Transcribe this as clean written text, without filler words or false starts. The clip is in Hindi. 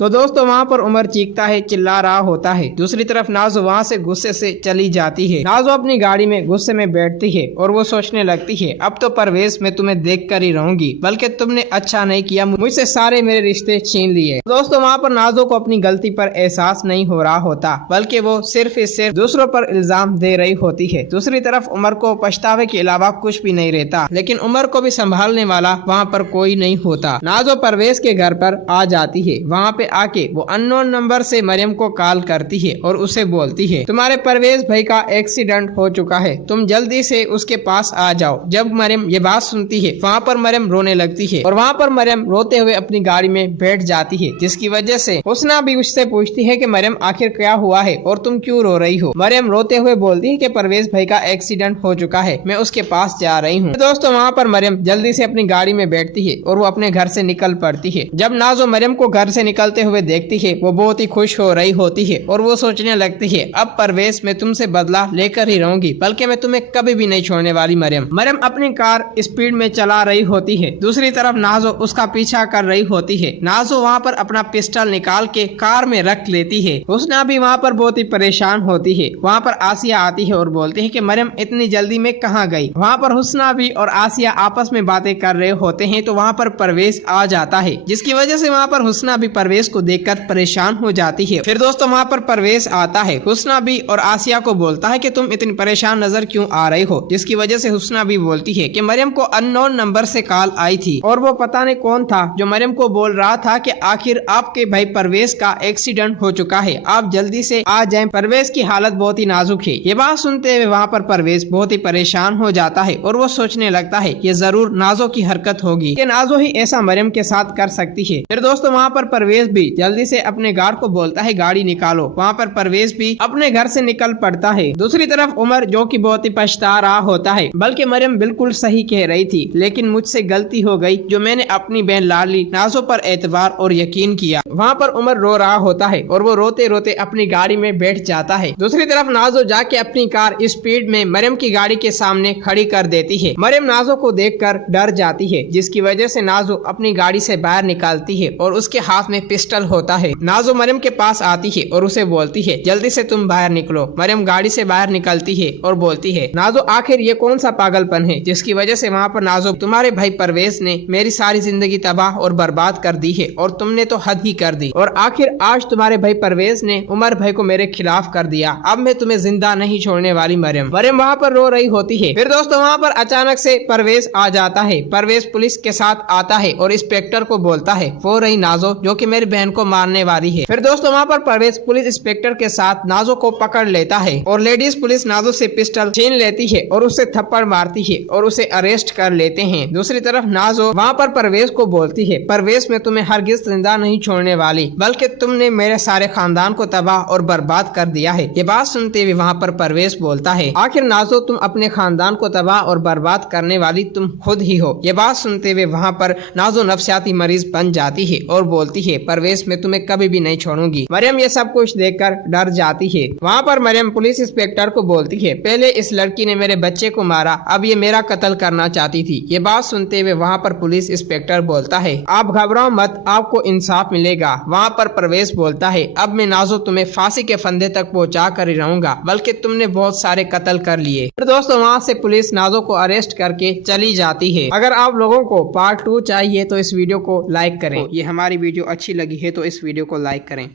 तो दोस्तों वहाँ पर उमर चीखता है, चिल्ला रहा होता है। दूसरी तरफ नाजो वहाँ से गुस्से से चली जाती है। नाजो अपनी गाड़ी में गुस्से में बैठती है और वो सोचने लगती है, अब तो परवेज मैं तुम्हें देख कर ही रहूंगी, बल्कि तुमने अच्छा नहीं किया, मुझसे सारे मेरे रिश्ते छीन लिए। दोस्तों वहाँ पर नाजो को अपनी गलती पर एहसास नहीं हो रहा होता, बल्कि वो सिर्फ दूसरों पर इल्जाम दे रही होती है। दूसरी तरफ उमर को पछतावे के अलावा कुछ भी नहीं रहता, लेकिन उमर को भी संभालने वाला वहाँ पर कोई नहीं होता। नाजो परवेज के घर पर आ जाती है। वहाँ पे आके वो अननोन नंबर से मरियम को कॉल करती है और उसे बोलती है, तुम्हारे परवेज भाई का एक्सीडेंट हो चुका है, तुम जल्दी से उसके पास आ जाओ। जब मरियम ये बात सुनती है वहाँ पर मरियम रोने लगती है और वहाँ पर मरियम रोते हुए अपनी गाड़ी में बैठ जाती है, जिसकी वजह से हुस्ना भी उससे पूछती है कि मरियम आखिर क्या हुआ है और तुम क्यों रो रही हो। मरियम रोते हुए बोलती है कि परवेज भाई का एक्सीडेंट हो चुका है, मैं उसके पास जा रही हूँ। दोस्तों वहाँ पर मरियम जल्दी से अपनी गाड़ी में बैठती है और वो अपने घर से निकल पड़ती है। जब नाजो मरियम को घर से निकलते हुए देखती है वो बहुत ही खुश हो रही होती है और वो सोचने लगती है, अब परवेज मैं तुमसे बदला लेकर ही रहूंगी, बल्कि मैं तुम्हें कभी भी नहीं छोड़ने वाली। मरियम अपनी कार स्पीड में चला रही होती है। दूसरी तरफ नाजो उसका पीछा कर रही होती है। नाजो वहाँ पर अपना पिस्टल निकाल के कार में रख लेती है। हुस्ना भी वहाँ पर बहुत ही परेशान होती है। वहाँ पर आसिया आती है और बोलती है कि मरियम इतनी जल्दी में कहाँ गई। वहाँ पर हुस्ना भी और आसिया आपस में बातें कर रहे होते हैं तो वहाँ पर परवेज आ जाता है, जिसकी वजह से वहाँ पर हुस्ना भी परवेज को देखकर परेशान हो जाती है। फिर दोस्तों वहाँ पर परवेज आता है। हुस्ना भी और आसिया को बोलता है कि तुम इतनी परेशान नजर क्यों आ रही हो, जिसकी वजह से हुस्ना भी बोलती है कि मरियम को अननोन नंबर से कॉल आई थी और वो पता नहीं कौन था जो मरियम को बोल रहा था कि आखिर आपके भाई परवेज का एक्सीडेंट हो चुका है, आप जल्दी से आ जाएं, परवेज की हालत बहुत ही नाजुक है। ये बात सुनते हुए वहाँ पर परवेज बहुत ही परेशान हो जाता है और वो सोचने लगता है ये जरूर नाजो की हरकत होगी, कि नाजो ही ऐसा मरियम के साथ कर सकती है। फिर दोस्तों वहाँ पर परवेज भी जल्दी से अपने गार्ड को बोलता है गाड़ी निकालो। वहाँ पर परवेज भी अपने घर से निकल पड़ता है। दूसरी तरफ उमर जो कि बहुत ही पछता रहा होता है, बल्कि मरियम बिल्कुल सही कह रही थी, लेकिन मुझसे गलती हो गई जो मैंने अपनी बहन लाडली नाजो पर एतबार और यकीन किया। वहाँ पर उमर रो रहा होता है और वो रोते रोते अपनी गाड़ी में बैठ जाता है। दूसरी तरफ नाजो जाके अपनी कार स्पीड में मरियम की गाड़ी के सामने खड़ी कर देती है। मरियम नाजो को देखकर डर जाती है, जिसकी वजह से नाजो अपनी गाड़ी से बाहर निकालती है और उसके हाथ में पिस्टल होता है। नाजो मरियम के पास आती है और उसे बोलती है जल्दी से तुम बाहर निकलो। मरियम गाड़ी से बाहर निकलती है और बोलती है, नाजो आखिर ये कौन सा पागलपन है जिसकी वजह से वहाँ पर नाजो तुम्हारे भाई परवेज ने मेरी सारी जिंदगी तबाह और बर्बाद कर दी है और तुमने तो हद ही कर दी, और आखिर आज तुम्हारे भाई परवेज ने उमर भाई को मेरे खिलाफ कर दिया, अब मैं तुम्हें जिंदा नहीं छोड़ने वाली। मरियम वहाँ पर रो रही होती है। फिर दोस्तों वहाँ पर अचानक से परवेज आ जाता है। परवेज पुलिस के साथ आता है और इंस्पेक्टर को बोलता है वो रही नाजो जो कि मेरी बहन को मारने वाली है। फिर दोस्तों वहाँ पर परवेज पुलिस इंस्पेक्टर के साथ नाजो को पकड़ लेता है और लेडीज पुलिस नाजो से पिस्टल छीन लेती है और उसे थप्पड़ मारती है और उसे अरेस्ट कर लेते हैं। दूसरी तरफ नाजो वहाँ पर परवेज को बोलती है, परवेज मैं तुम्हें हरगिज जिंदा नहीं छोड़ने वाली, बल्कि तुमने मेरे सारे खानदान को तबाह और बर्बाद कर दिया है। ये बात सुनते हुए वहाँ पर परवेज बोलता है, आखिर नाजो तुम अपने खानदान को तबाह और बर्बाद करने वाली तुम खुद ही हो। ये बात सुनते हुए वहाँ पर नाजो नफ्सियाती मरीज बन जाती है और बोलती है, परवेज मैं तुम्हें कभी भी नहीं छोड़ूंगी। मरियम ये सब कुछ देखकर डर जाती है। वहाँ पर मरियम पुलिस इंस्पेक्टर को बोलती है, पहले इस लड़की ने मेरे बच्चे को मारा, अब ये मेरा कत्ल करना चाहती थी। ये बात सुनते हुए वहाँ पर पुलिस इंस्पेक्टर बोलता है, आप घबराओ मत, आपको इंसाफ मिलेगा। वहाँ पर परवेज बोलता है, अब मैं नाजो तुम्हें फांसी के फंदे तक पहुँचा कर ही रहूंगा, बल्कि तुमने बहुत सारे कत्ल कर लिए। फिर दोस्तों वहाँ से पुलिस नाजो को अरेस्ट करके चली जाती है। अगर आप लोगों को पार्ट 2 चाहिए तो इस वीडियो को लाइक करें। ये हमारी वीडियो अच्छी लगी है तो इस वीडियो को लाइक करें।